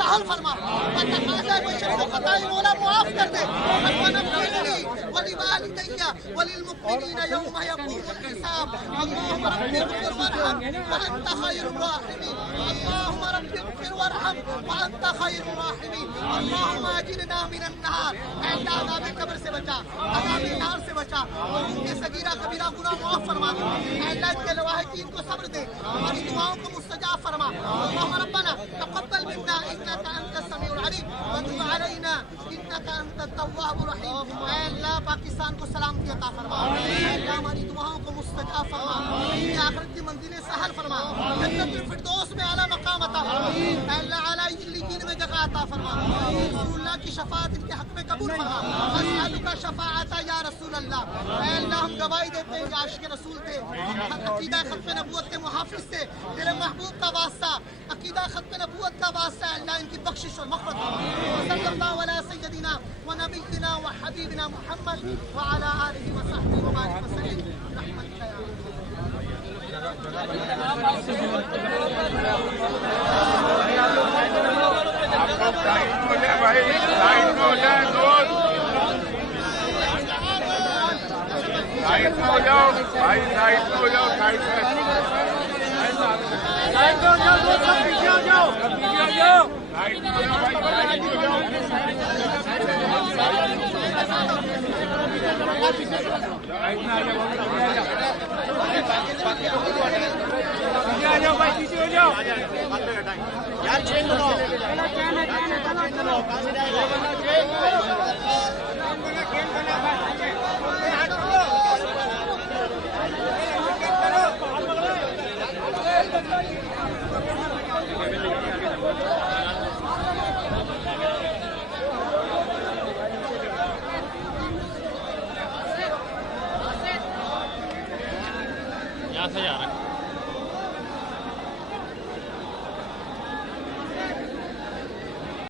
सहल फरमा मौला मुआफ कर दे वली वालिदैया वलिल मुमिनीना यौमा यक़ूमुल हिसाब अल्लाहुम्मा रब्बि इग़फिर वरहम व अंता खैरुर राहिमीन अल्लाहुम्मा रब्बि इग़फिर वरहम व अंता खैरुर राहिमीन अल्लाहुम्मा अजिरना मिनन नार अल्लाह अज़ाब कब्र से बचा अज़ाब नार से बचा और उनके सगीरा कबीरा गुनाह माफ फरमा दे अल्लाह के लवाहिकीन को सब्र दे हमारी दुआओं को मुस्तजाब फरमा अल्लाहुम्मा रब्बना तक़ब्बल मिन्ना इन्नका अंतस समीउल अलीम व तुब अलैना इन्नका अंतत तव्वाबुर रहीम। अल्लाह पाकिस्तान को सलामती अता फरमा, अल्लाह हमारी दुआओं को मुस्तजाब फरमा, आखिरत की मंजिलें सहल फरमा, जन्नतुल फिरदौस में आला मकाम अता फरमा, अल्लाह आला इल्लियीन में जगह अता फरमा, रसूलुल्लाह की शफाअत इनके हक में कबूल फरमा, अस्सअलुका शफाअत या रसूल अल्लाह। अल्लाह हम गवाही देते हैं आशिक रसूल थे, अकीदा खत्म नबूवत के मुहाफिज थे, तेरे महबूब का वास्ता अकीदा खत्म नबूवत का वास्ता अल्लाह इनकी बख्शिश और मग़फ़िरत सल्लल्लाहु अला सय्यदिना व नबिय्यिना व हबीबिना मुहम्मद व अला आलिहि व सहबिहि व बारिक वसल्लम रहमतुका यार चेंज करो यहाँ से जा रहा है।